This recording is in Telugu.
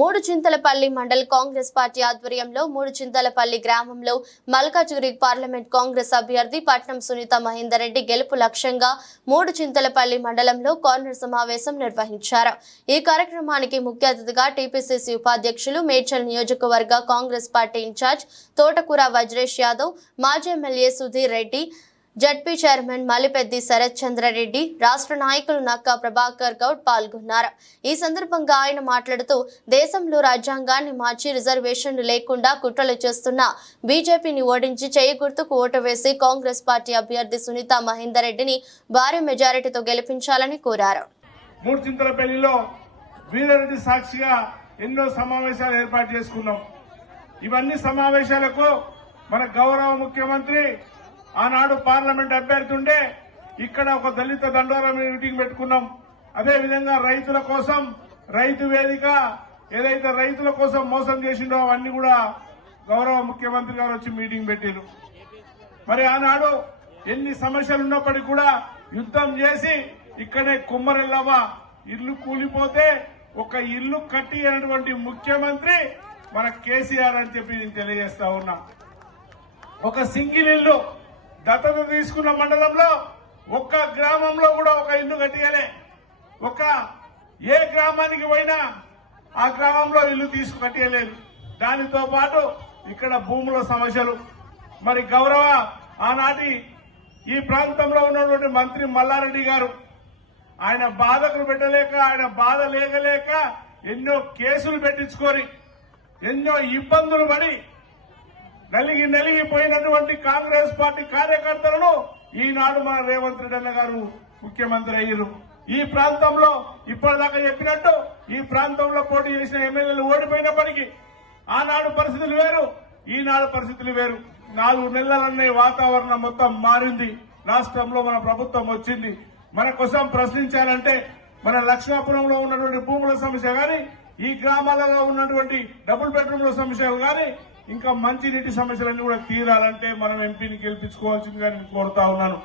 మూడుచింతలపల్లి మండల్ కాంగ్రెస్ పార్టీ ఆధ్వర్యంలో మూడుచింతలపల్లి గ్రామంలో మల్కాజ్గిరి పార్లమెంట్ కాంగ్రెస్ అభ్యర్థి పట్నం సునీత మహేందర్ రెడ్డి గెలుపు లక్ష్యంగా మూడుచింతలపల్లి మండలంలో కార్నర్ సమావేశం నిర్వహించారు। ఈ కార్యక్రమానికి ముఖ్య అతిథిగా టీపీసీసీ ఉపాధ్యక్షులు మేడ్చల్ నియోజకవర్గ కాంగ్రెస్ పార్టీ ఇన్ఛార్జ్ తోటకూర వజ్రేష్ యాదవ్, మాజీ MLA Sudheer Reddy, ZP chairman Malipeddi Sharath Chandra Reddy, రాష్ట్ర నాయకులు నక్కా ప్రభాకర్ గౌడ్ పాల్గొన్నారు। ఈ సందర్భంగా ఆయన మాట్లాడుతూ దేశంలో రాజ్యాంగాన్ని మార్చి రిజర్వేషన్లు లేకుండా కుట్రలు చేస్తున్న బీజేపీని ఓడించి చేయి గుర్తుకు ఓటు వేసి కాంగ్రెస్ పార్టీ అభ్యర్థి సునీత మహేందర్ రెడ్డిని భారీ మెజారిటీతో గెలిపించాలని కోరారు। మూడుచింతలపల్లిలో వీరారెడ్డి సాక్షిగా ఎన్నో సమావేశాలు ఏర్పాటు చేసుకున్నాం। ఇవన్నీ సమావేశాలకు మన గౌరవ ముఖ్యమంత్రి ఆనాడు పార్లమెంట్ అభ్యర్థి ఉండే ఇక్కడ ఒక దళిత దండోరా మీటింగ్ పెట్టుకున్నాం। అదే విధంగా రైతుల కోసం రైతు వేదిక ఏదైతే రైతుల కోసం మోసం చేసిండో అవన్నీ కూడా గౌరవ ముఖ్యమంత్రి గారు వచ్చి మీటింగ్ పెట్టారు। మరి ఆనాడు ఎన్ని సమస్యలు ఉన్నప్పటికీ కూడా యుద్ధం చేసి ఇక్కడే కుమ్మరెల్లవ ఇల్లు కూలిపోతే ఒక ఇల్లు కట్టి అనేటువంటి ముఖ్యమంత్రి మన కేసీఆర్ అని చెప్పి నేను తెలియజేస్తా ఉన్నా। ఒక సింగిల్ ఇల్లు దత్తత తీసుకున్న మండలంలో ఒక్క గ్రామంలో కూడా ఒక ఇల్లు కట్టియలే। ఏ గ్రామానికి పోయినా ఆ గ్రామంలో ఇల్లు కట్టియలేదు। దానితో పాటు ఇక్కడ భూముల సమస్యలు మరి గౌరవ ఆనాటి ఈ ప్రాంతంలో ఉన్నటువంటి మంత్రి మల్లారెడ్డి గారు ఆయన బాధకు పెట్టలేక ఆయన బాధ లేకలేక ఎన్నో కేసులు పెట్టించుకొని ఎన్నో ఇబ్బందులు పడి నలిగిపోయినటువంటి కాంగ్రెస్ పార్టీ కార్యకర్తలను ఈనాడు మన రేవంత్ రెడ్డి అన్న గారు ముఖ్యమంత్రి అయ్యారు। ఈ ప్రాంతంలో ఇప్పటిదాకా చెప్పినట్టు ఈ ప్రాంతంలో పోటీ చేసిన ఎమ్మెల్యేలు ఓడిపోయినప్పటికీ ఆనాడు పరిస్థితులు వేరు, ఈనాడు పరిస్థితులు వేరు। 4 నెలలనే వాతావరణం మొత్తం మారింది। రాష్ట్రంలో మన ప్రభుత్వం వచ్చింది। మన కోసం ప్రశ్నించాలంటే మన లక్ష్మాపురంలో ఉన్నటువంటి భూముల సమస్య గాని, ఈ గ్రామాలలో ఉన్నటువంటి డబుల్ బెడ్రూమ్ల సమస్యలు గాని, ఇంకా మంచి నీటి సమస్యలన్నీ కూడా తీరాలంటే మనం ఎంపీని గెలిపించుకోవాల్సిందిగా నేను కోరుతా ఉన్నాను।